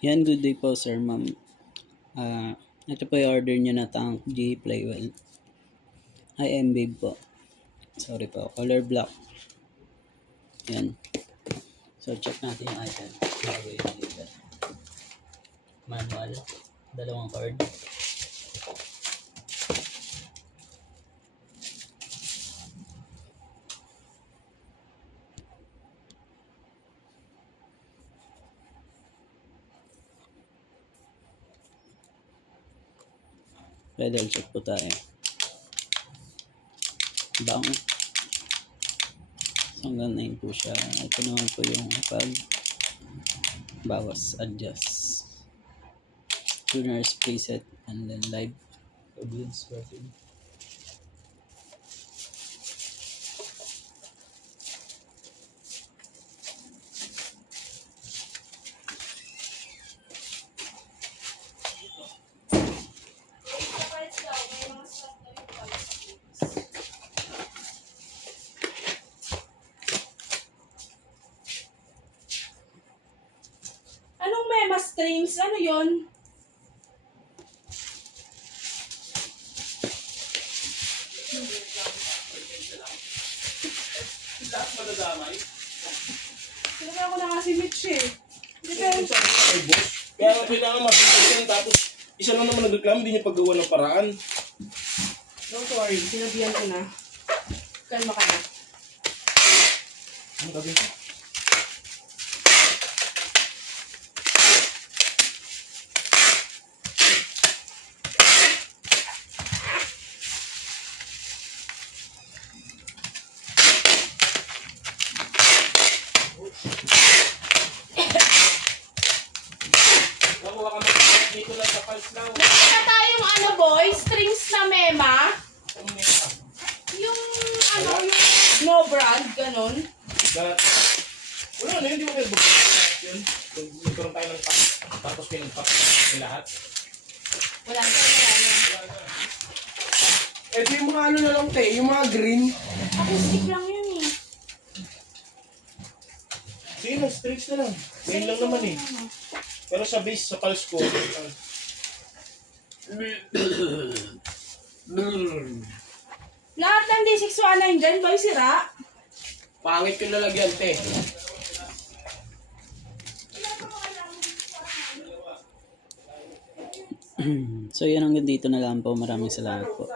Yan, good day po sir, ma'am. Ito po yung order nyo na tank G Playwell. I am babe po. Sorry po, color black. Yan. So check natin yung item. Manual. Dalawang cord. Pedal check po tayo. Bang. So hanggang 9 po siya. Ito naman po yung pag bawas, adjust. Tuners, preset, and then live. Goods, working. Anong Mema Strings? Ano yon? Lahat madadamay. Sinabi ako na nga si Mitch eh. Depende. Ay, boss. Kaya nga kailangan mabigyan yan, tapos isa lang naman nagreklamo, hindi niya paggawa ng paraan. Don't worry, sinabihan ko na. Kalma ka na. Ano gagawin ko? Nakuha ka na dito lang sa pulse lang. Nakita tayong ano boy, strings na Mema. Ano nga ka? Yung ano, yung no brand, ganun. Lahat. Wala na yun, hindi mo kayo bukit yun. Nagkaroon tayo ng pack, tapos pinag-pack yung lahat. Wala na. Ito yung mga ano na lang te, yung mga green. Acoustic lang yun eh. Sige na, strings na lang. Ngayon lang naman eh. Pero sa base, sa pulse ko, Lahat ng D619 dyan, boy, sira. Pangit yung lalagyan te. So yan, hanggang dito na lang po. Maraming salamat po.